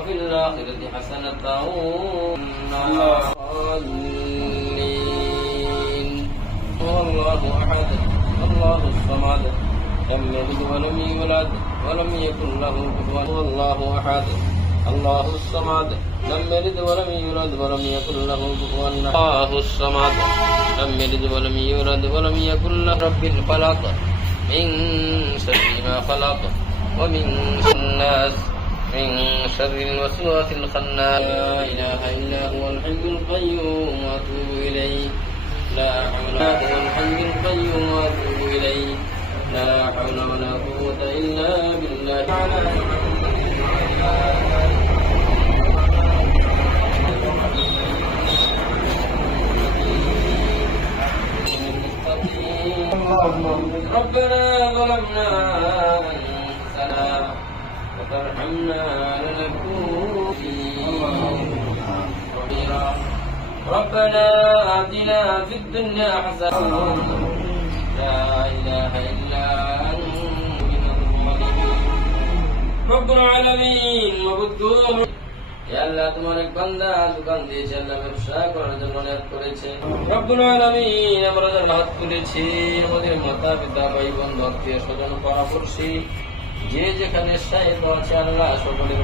وفي الآخرة حسنة وقنا الضالين هو الله أحد الله الصمد. لم يلد ولم يولد ولم يكن له كفوا. هو الله أحد الله الصمد. لم يلد ولم يولد ولم يكن له كفوا. الله الصمد. لم يلد ولم يولد ولم يكن له. رب الفلق. من شر ما خلق. ومن الناس. من شر الوسواس الخناس. لا إله إلا هو الحي القيوم وأتوب إليه. لا حول ولا قوة الحي القيوم وأتوب إليه. لا حول ولا قوة إلا بالله. على ربنا ظلمنا وترحمنا لنكون خبيرا ربنا آتنا في الدنيا حسنة لا إله إلا أنت من الظالمين رب العالمين وبدوم হে আল্লাহ তোমার এক বান্দা দোকান দিয়েছে আল্লাহ ব্যবসা করার জন্য নিয়োগ করেছে রব্বুল আলামিন আমরা যারা হাত তুলেছি আমাদের মাতা পিতা ভাই বন্ধু আত্মীয় স্বজন পরামর্শী যে যেখানে সাহেব আছে আল্লাহ সকলের